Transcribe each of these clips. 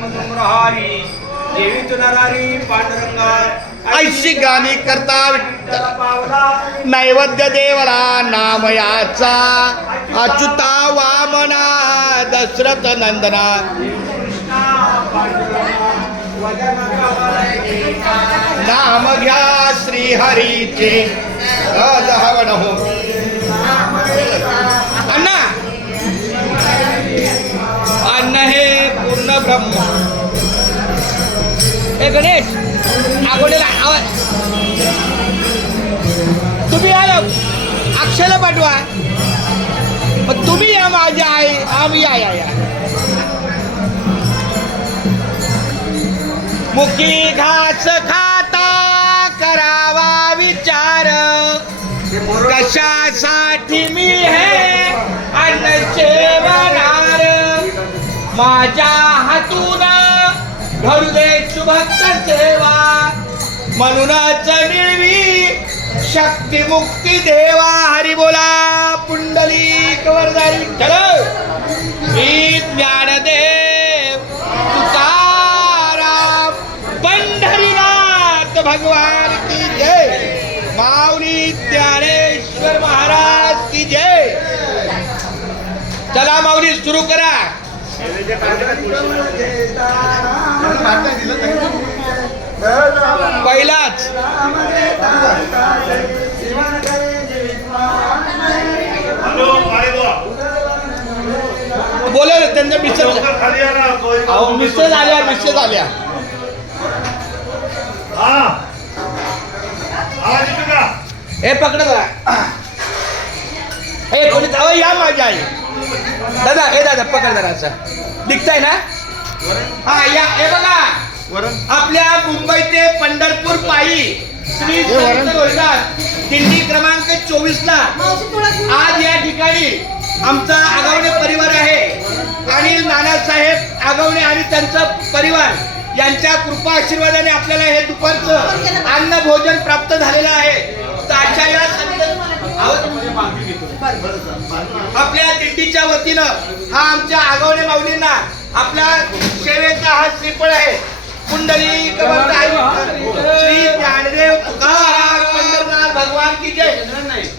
मधुर हारी देवी नरारी पांडुरंगा ऐशी गाणी करता त्याला पावला नैवेद्य देवला नाम याचा अच्युता वामना दशरथ नंदना कृष्णा पांडुरंगा वदन गवळेचा नाम घ्या श्री हरीचे हवन हो अण्णा अन्न हे पूर्ण ब्रह्म. हे गणेश आगोडीला आवाज तुम्ही आलो अक्षयला पाठवा. मग तुम्ही या माझ्या आई आम्ही या मुकी घास खाता करावा विचार कशासाठी मी हे अन्न सेवनार माझ्या हातून घडू दे शुभक्त सेवा म्हणूनच मिळवी शक्ती मुक्ती देवा. हरी बोला पुंडलिक वरदारी विठ्ठल श्री ज्ञानदेव तुकाराम पंढरीनाथ भगवान की जय. माऊली ज्ञानेश्वर महाराज की जय. चला माऊली सुरू करा. पहिलाच बोला त्यांच्या मिस्टर आल्या हे पकड जरा. हे कोणी जावं या माझ्या आई दादा. हे दादा पकड जरा असं दिखताय ना. हा या. हे बघा आपल्या मुंबई ते पंढरपूर पायी श्री संत रोहिदास दिंडी क्रमांक 24 ला आज या ठिकाणी आमचा आगवणे परिवार आहे. अनिल नानासाहेब आगवणे आणि त्यांचा परिवार यांच्या कृपा आशीर्वादाने आपल्याला हे दुपारचं अन्न भोजन प्राप्त झालेलं आहे. तर अशा या आपल्या दिंडीच्या वतीनं हा आमच्या आगवणे माऊलींना आपल्या सेवेचा हा श्रीफळ आहे. पुंडलिक श्री ज्ञानदेव तुकाराम पंढरनाथ भगवान की जय.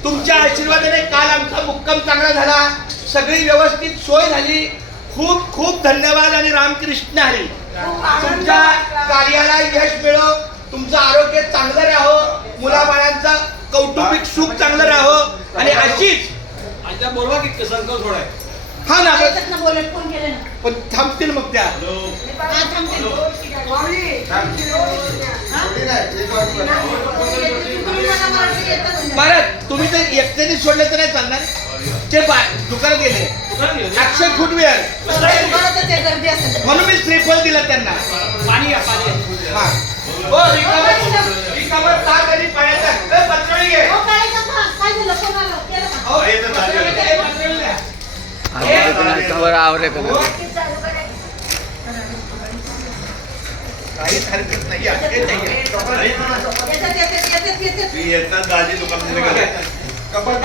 तुमच्या आशीर्वादाने काल आमचा मुक्काम चांगला झाला. सगळी व्यवस्थित सोय झाली. खूप खूप धन्यवाद आणि रामकृष्ण हरी. तुमच्या कार्याला यश मिळो. तुमचं आरोग्य चांगलं राहो. मुलाबाळांचं कौटुंबिक सुख चांगलं राहो. आणि अशीच बोलवा की संकल्प सोडाय. हा ना फोन केले ना पण थांबतील मग त्या. बरं तुम्ही तर एकट्याने सोडले तर नाही चालणार. ते दुकान गेले अक्षय फुटवेअर म्हणून मी श्रीफळ दिलं त्यांना. पाणी या पाणी. हा हो रिकामं ताक आणि पाण्याचा पत्रळी घे. काहीच हरकत नाही. येतात दाजी दुकानामध्ये गेले. कपाट